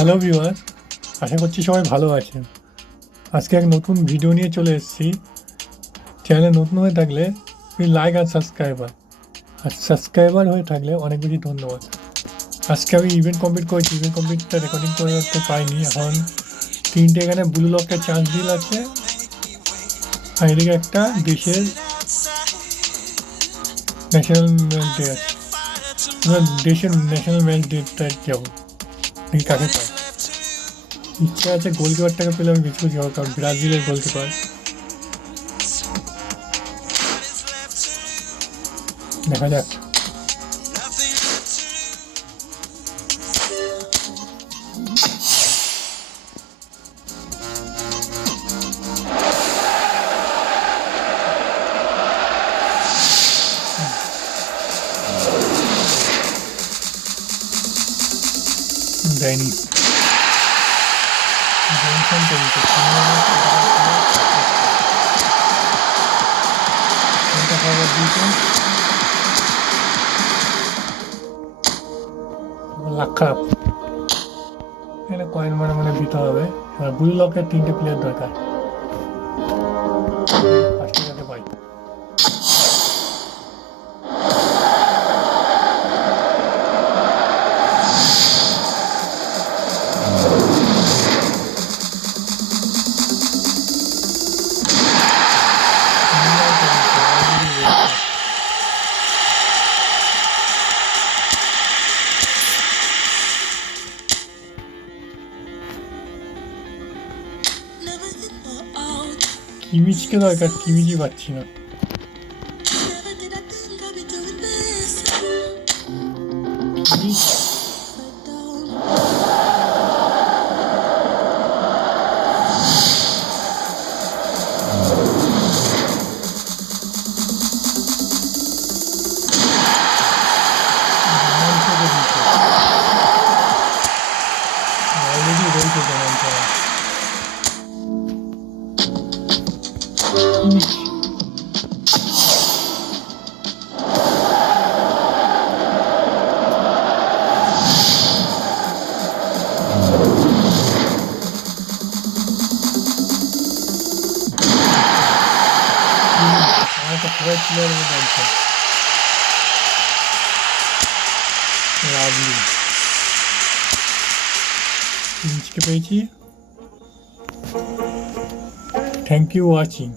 Hello viewer, আশা করছি সবাই ভালো আছেন। আজকে এক নতুন ভিডিও নিয়ে চলে এসেছি। চ্যানেলে নতুন হয়ে থাকলে প্লিজ লাইক আর সাবস্ক্রাইবার হয়ে থাকলে অনেক বেশি ধন্যবাদ। আজকে আমি ইভেন্ট কমপ্লিট করেছি। ইভেন্ট কমপ্লিটটা রেকর্ডিং করতে পারিনি। এখন তিনটে এখানে ব্লু লকের চান্স ডিল আছে, আর এদিকে একটা দেশের ন্যাশনাল ম্যাচ ডে আছে। আমরা দেশের ন্যাশনাল ম্যাচ ডেটা যাবো, দেখি কাকে পাই। ইচ্ছা আছে গোলকিপারটাকে পেলে আমি বেশি খুশি হব, কারণ ব্রাজিলের গোলকিপার। দেখা যাক। দেয়নি। জনসন চলছে, কোনটা খবর দিয়েছে? লাখ খারাপ। এখানে কয়েন মানে দিতে হবে। এবার ব্লু লকের তিনটে প্লেয়ার দরকার। পাঁচটা যাতে পাই। কিমিচকে দরকার, কিমিচই পাচ্ছি না। কিমিচ অলরেডি রয়েছে রোমাঞ্চ। কিমিচ আমার একটা ফেভারিট প্লেয়ারের মধ্যে একজন। লাভলি কিমিচকে পেয়েছি। Thank you watching.